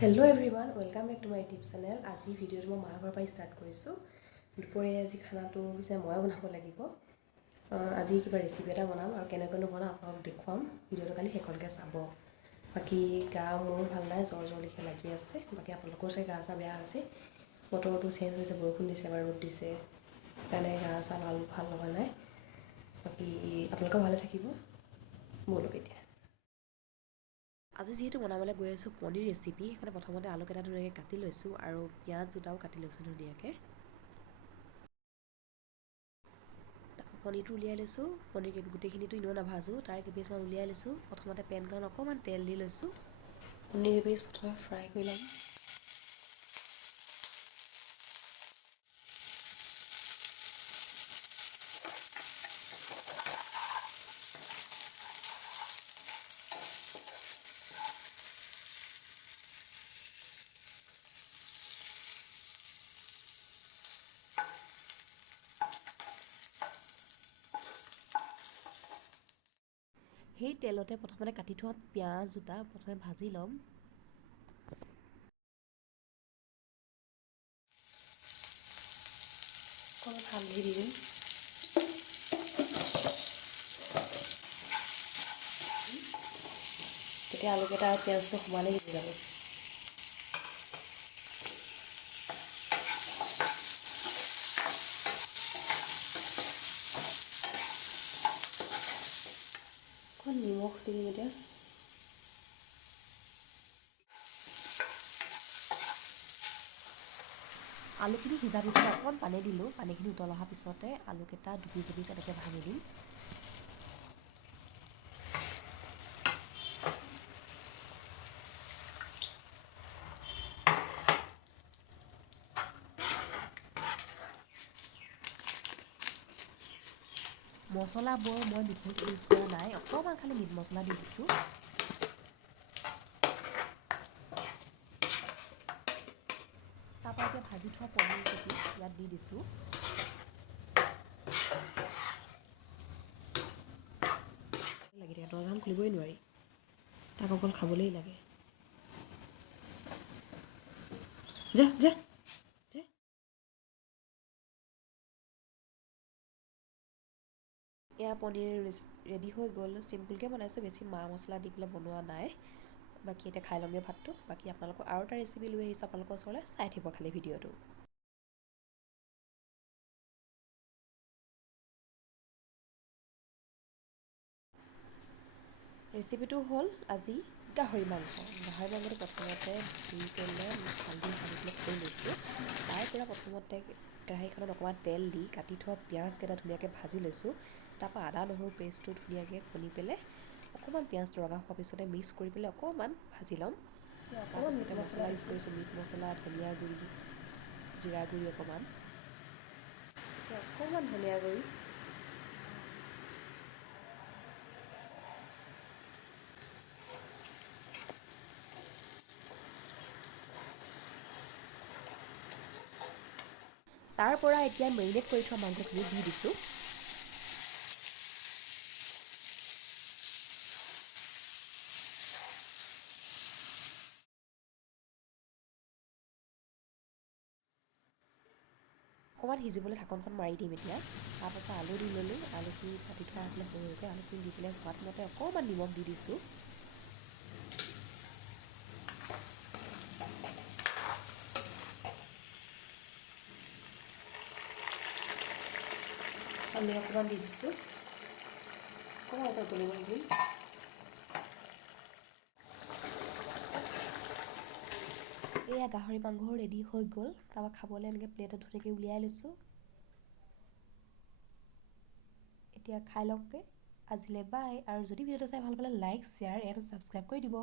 Hello' everyone, welcome back to my YouTube channel. আজি ভিডিঅ'টো মই মাৰ ঘৰৰ পৰাই ষ্টাৰ্ট কৰিছোঁ। দুপৰীয়া আজি খানাটো পিছে ময়ে বনাব লাগিব। আজি কিবা ৰেচিপি এটা বনাম আৰু কেনেকৈনো বনাম আপোনালোকক দেখুৱাম। ভিডিঅ'টো খালি শেষলৈকে চাব। বাকী গা মোৰো ভাল নাই, জ্বৰ লিখা লাগি আছে। বাকী আপোনালোকৰ চাগে গা চা বেয়া হৈছে। বতৰটো চেঞ্জ হৈছে, বৰষুণ দিছে বা ৰ'দ দিছে, সেইকাৰণে গা চা ভাল লগা নাই। বাকী আপোনালোকেও ভালে থাকিব। ব'লক এতিয়া। আজি যিহেতু বনাবলৈ গৈ আছোঁ পনীৰ ৰেচিপি, সেইকাৰণে প্ৰথমতে আলুকেইটা ধুনীয়াকৈ কাটি লৈছোঁ আৰু পিঁয়াজ দুটাও কাটি লৈছোঁ ধুনীয়াকৈ। পনীৰটো উলিয়াই লৈছোঁ। পনীৰ গোটেইখিনিতো এনেও নাভাজোঁ, তাৰ কেইপিচমান উলিয়াই লৈছোঁ। প্ৰথমতে পেনখনত অকণমান তেল দি লৈছোঁ। পনীৰ কেইপিচ প্ৰথমে ফ্ৰাই কৰি ল'ম। সেই তেলতে প্ৰথমতে কাটি থোৱা পিঁয়াজ দুটা প্ৰথমে ভাজি ল'ম। অকণমান হালধি দি দিম। তেতিয়া আলুকেইটা আৰু পিঁয়াজটো সমানে সিজি যাব। অকণ নিমখ দি দিম এতিয়া। আলুখিনি সিজাৰ পিছত অকণমান পানী দিলোঁ। পানীখিনি উতল অহাৰ পিছতে আলুকেইটা দুপিচ এনেকৈ ভাঙি দিম। মছলাবোৰ মই বিশেষ ইউজ কৰা নাই, অকণমান খালি মিট মছলা দি দিছোঁ। তাৰপৰা এতিয়া ভাজি থোৱা পনীৰ কেইপিচ ইয়াত দি দিছোঁ। লাগি থাকে, দৰজাখন খুলিবই নোৱাৰি, তাক অকল খাবলেই লাগে। যা যা যা। এয়া পনীৰ ৰেডি হৈ গ'ল। চিম্পুলকৈ বনাইছোঁ, বেছি মা মছলা দি পেলাই বনোৱা নাই। বাকী এতিয়া খাই লওঁগৈ ভাতটো। বাকী আপোনালোকৰ আৰু এটা ৰেচিপি লৈ আহিছোঁ আপোনালোকৰ ওচৰলৈ, চাই থাকিব খালি ভিডিঅ'টো। ৰেচিপিটো হ'ল আজি গাহৰি মাংস। গাহৰি মাংসটো প্ৰথমতে ধুই পেলাই হালধি সানি পেলাই থৈ লৈছোঁ। তাৰপৰা প্ৰথমতে কেৰাহীখনত অকণমান তেল দি কাটি থোৱা পিঁয়াজকেইটা ধুনীয়াকৈ ভাজি লৈছোঁ। তাৰপৰা আদা নহৰু পেষ্টটো ধুনীয়াকৈ খুন্দি পেলাই অকণমান পিঁয়াজটো ৰঙা হোৱাৰ পিছতে মিক্স কৰি পেলাই অকণমান ভাজি ল'ম। তাৰপিছতে মছলা ইউজ কৰিছোঁ, মিট মছলা, ধনিয়া গুড়ি, জিৰা গুড়ি অকণমান ধনিয়া গুড়ি। তাৰ পৰা এতিয়া মেৰিনেট কৰি থোৱা মাংসখিনি দি দিছোঁ। অকণমান সিজিবলৈ ঢাকনখন মাৰি দিম এতিয়া। তাৰপাছত আলু দি ল'লোঁ। আলুখিনি কাটি থোৱা আছিলে সৰু সৰুকৈ, আলুখিনি দি পেলাই সোৱাদমতে অকণমান নিমখ দি দিছোঁ। পানী অকণমান দি দিছোঁ। অকণমান এটা উতলিবলৈ দিম। এয়া গাহৰি মাংস ৰেডি হৈ গ'ল। তাৰপৰা খাবলৈ এনেকৈ প্লেটত ধুনীয়াকৈ উলিয়াই লৈছোঁ। এতিয়া খাই লওঁগৈ। আজিলৈ বাই। আৰু যদি ভিডিঅ'টো চাই ভাল পালে লাইক, শ্বেয়াৰ এণ্ড ছাবস্ক্ৰাইব কৰি দিব।